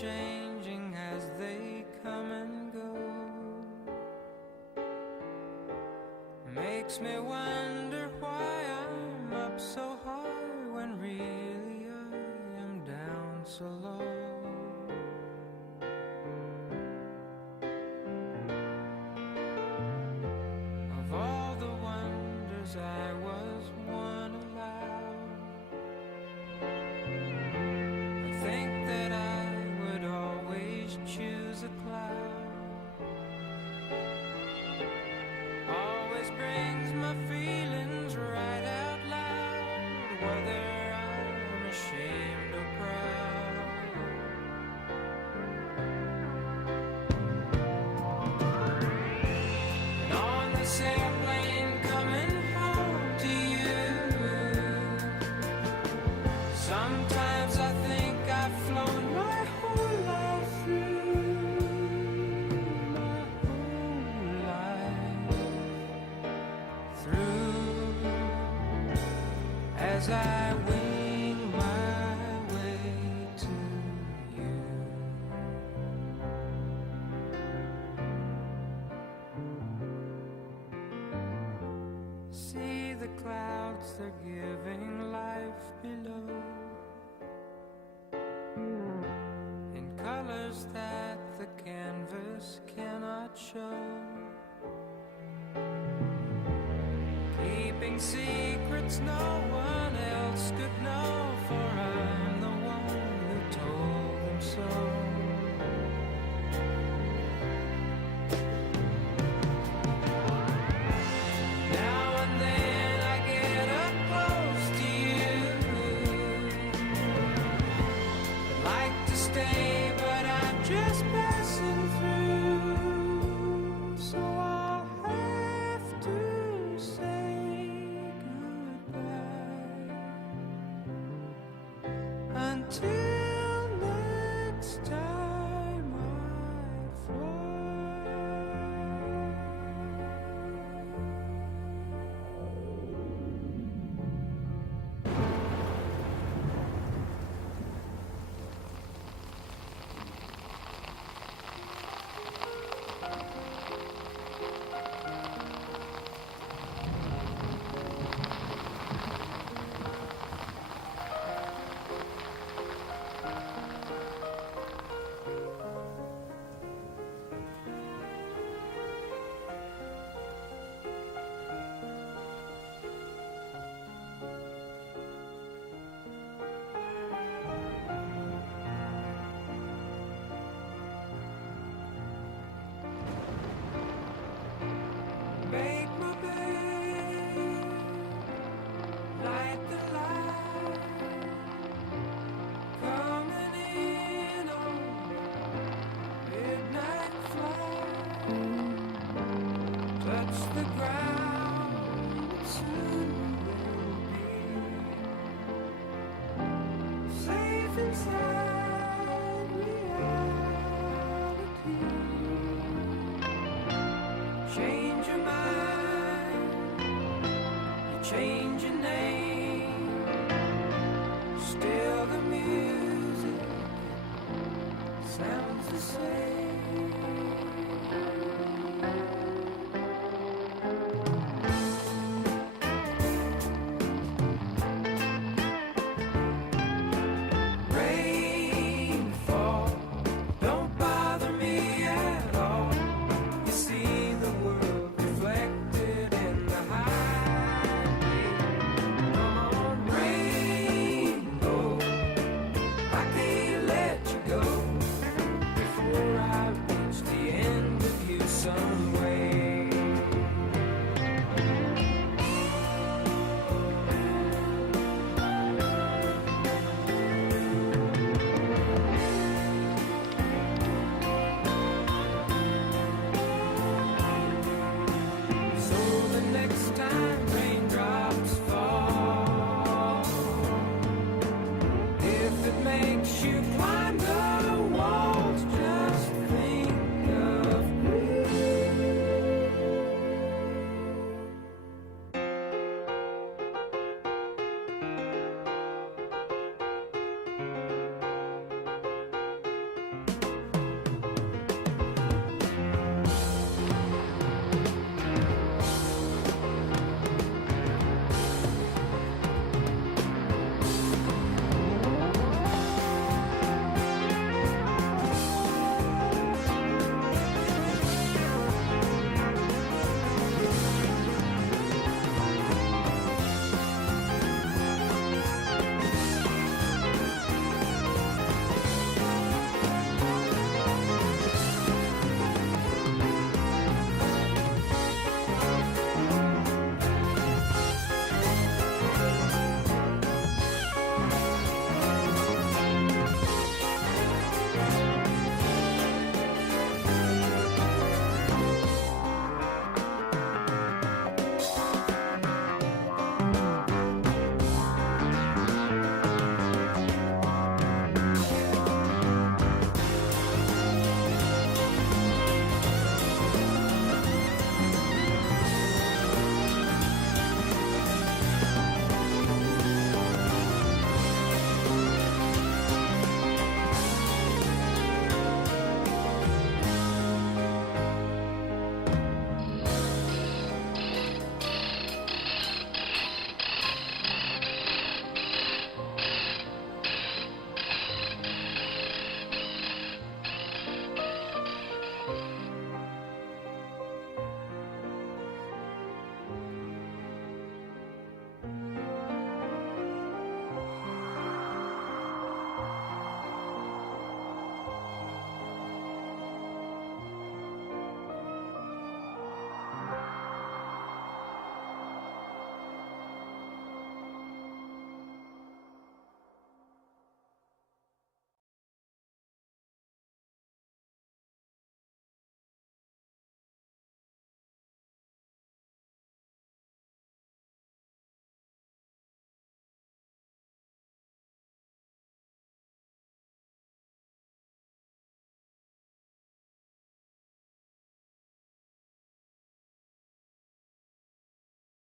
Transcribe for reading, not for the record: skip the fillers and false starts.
changing as they come and go. Makes me wonder why I'm up so high when really I am down so low. Of all the wonders I was one allowed, I think that I would always choose a cloud. Always brings my feelings right out loud, whether I'm ashamed or proud. And on this airplane coming home to you, sometimes I think I've flown my whole life through, my whole life through, as I wing my way to you. See the clouds, they're giving life below, in colors that the canvas cannot show, keeping secrets no one else could know, for I'm the one who told them so. Now and then I get up close to you, like to stay, but I'm just passing through, so I'll have to say goodbye until next time I fly. Make my bed, light the light, coming in on midnight flight. Touch the ground, soon we'll be safe inside reality. Change your mind, you change